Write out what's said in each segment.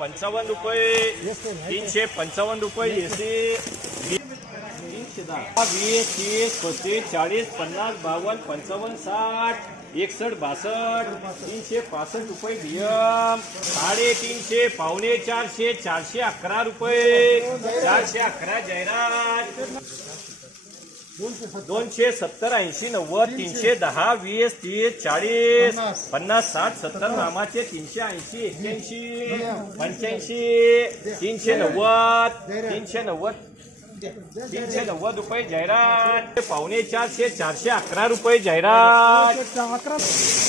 पंचावन्न रुपये तीनशे पंचावन्न रुपये एसी तीनशे दहा वीस तीस पस्तीस चाळीस पन्नास बावन्न पंचावन्न साठ एकसष्ट बासष्ट तीनशे पासष्ट रुपये बियम साडेतीनशे पावणे चारशे चारशे अकरा रुपये चारशे अकरा जाहिरात दोनशे सत्तर ऐंशी नव्वद तीनशे. दहा वीस तीस चाळीस पन्नास. साठ सत्तर. नामाचे तीनशे ऐंशी एक्क्याऐंशी पंच्याऐंशी तीनशे नव्वद तीनशे नव्वद तीनशे नव्वद रुपये जाहिरात पावणे चारशे चारशे अकरा रुपये जाहिरात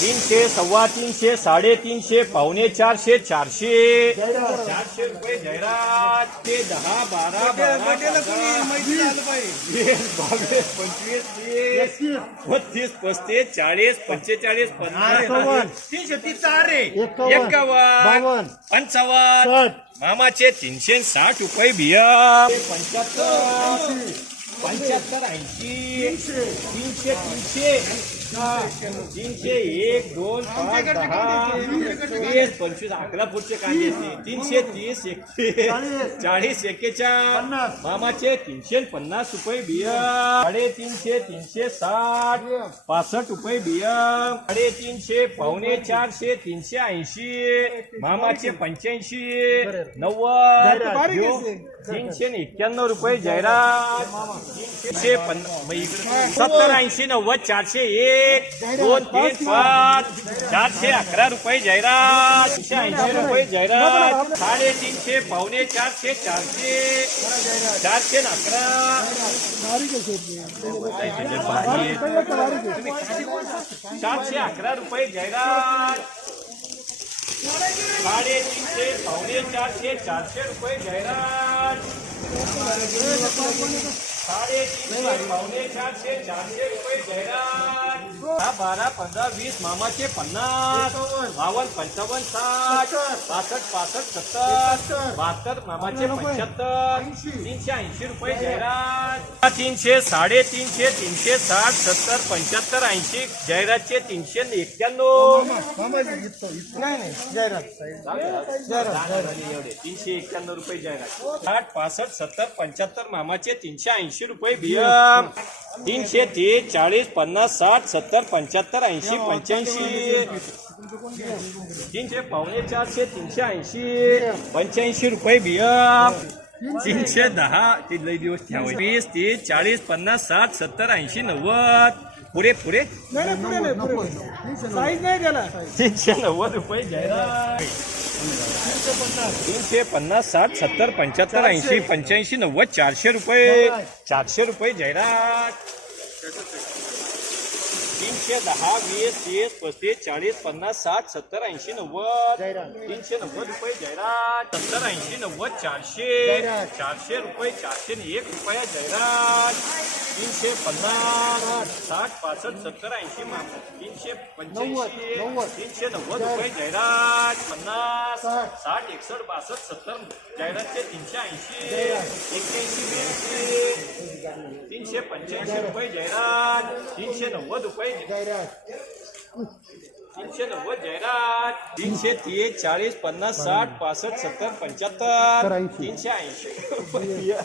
तीनशे सव्वा तीनशे साडेतीनशे पावणे चारशे चारशे चारशे रुपये जाहिरात ते दहा बारा बारा पंधरा, वीस बावीस पंचवीस तीस बत्तीस पस्तीस चाळीस पंचेचाळीस पन्नास तीनशे तीस रे एक्कावन्न पंचावन्न मामाचे तीनशे साठ रुपये बिया पंच्याहत्तर पंच्याहत्तर ऐंशी तीनशे तीनशे तीनशे एक दोन पाच दहा वीस पंचवीस अकरा फुटचे कांदे तीनशे तीस एकतीस चाळीस. एक्केचाळीस. मामाचे तीनशे पन्नास रुपये बिया. साडेतीनशे तीनशे साठ. पासष्ट रुपये बिया. साडेतीनशे पावणे चारशे तीनशे ऐंशी. मामाचे पंच्याऐंशी. नव्वद. तीनशे एक्क्याण्णव रुपये जाहिरात. तीनशे पन्नास सत्तर ऐंशी नव्वद चारशे एक. दोन तीन पाच चारशे अकरा रुपये जाहिरात तीनशे ऐंशी रुपये जाहिरात साडेतीनशे पावणे चारशे चारशे चारशे अकरा. चारशे अकरा रुपये जाहिरात. साडेतीनशे पावणे चारशे चारशे रुपये जाहिरात. साडेतीनशे पावणे चारशे चारशे रुपये जाहिरात. दहा बारा पंधरा वीस मामाचे पन्नास. बावन्न पंचावन्न साठ. पासष्ट पासष्ट सत्तर. बहात्तर मामाचे पंच्याहत्तर. तीनशे ऐंशी रुपये जाहिरात. तीनशे साडेतीनशे तीनशे साठ सत्तर पंच्याहत्तर ऐंशी. जाहिरातचे तीनशे एक्क्याण्णव एवढे तीनशे एक्क्याण्णव रुपये जाहिरात. साठ पासष्ट सत्तर पंच्याहत्तर मामाचे तीनशे ऐंशी. रुपये बियम तीनशे तीस चाळीस पन्नास साठ सत्तर पंच्याहत्तर ऐंशी पंच्याऐंशी. तीनशे पावणे चारशे तीनशे ऐंशी. पंच्याऐंशी रुपये बियम तीनशे दहा. ते लई दिवस ठेवायचे. वीस तीस चाळीस पन्नास साठ सत्तर ऐंशी नव्वद. पुरे पुरे? तीनशे नव्वद रुपये तीनशे पन्नास साठ सत्तर पंच्याहत्तर ऐंशी पंच्याऐंशी नव्वद चारशे रुपये. चारशे रुपये जाहिरात. तीनशे दहा वीस तीस पस्तीस चाळीस पन्नास साठ सत्तर ऐंशी नव्वद. तीनशे नव्वद रुपये जाहिरात. सत्तर ऐंशी नव्वद चारशे. चारशे रुपये चारशे एक रुपया जाहिरात. तीनशे पन्नास साठ पासष्ट सत्तर ऐंशी तीनशे पंच्याऐंशी तीनशे नव्वद रुपये जाहिरात पन्नास साठ एकसष्ट बासष्ट सत्तर जाहिरातचे तीनशे ऐंशी एक्क्याऐंशी ब्याऐंशी तीनशे पंच्याऐंशी रुपये जाहिरात तीनशे नव्वद रुपये तीनशे नव्वद जाहिरात तीनशे तीस चाळीस पन्नास साठ पासष्ट सत्तर पंच्याहत्तर तीनशे ऐंशी रुपये.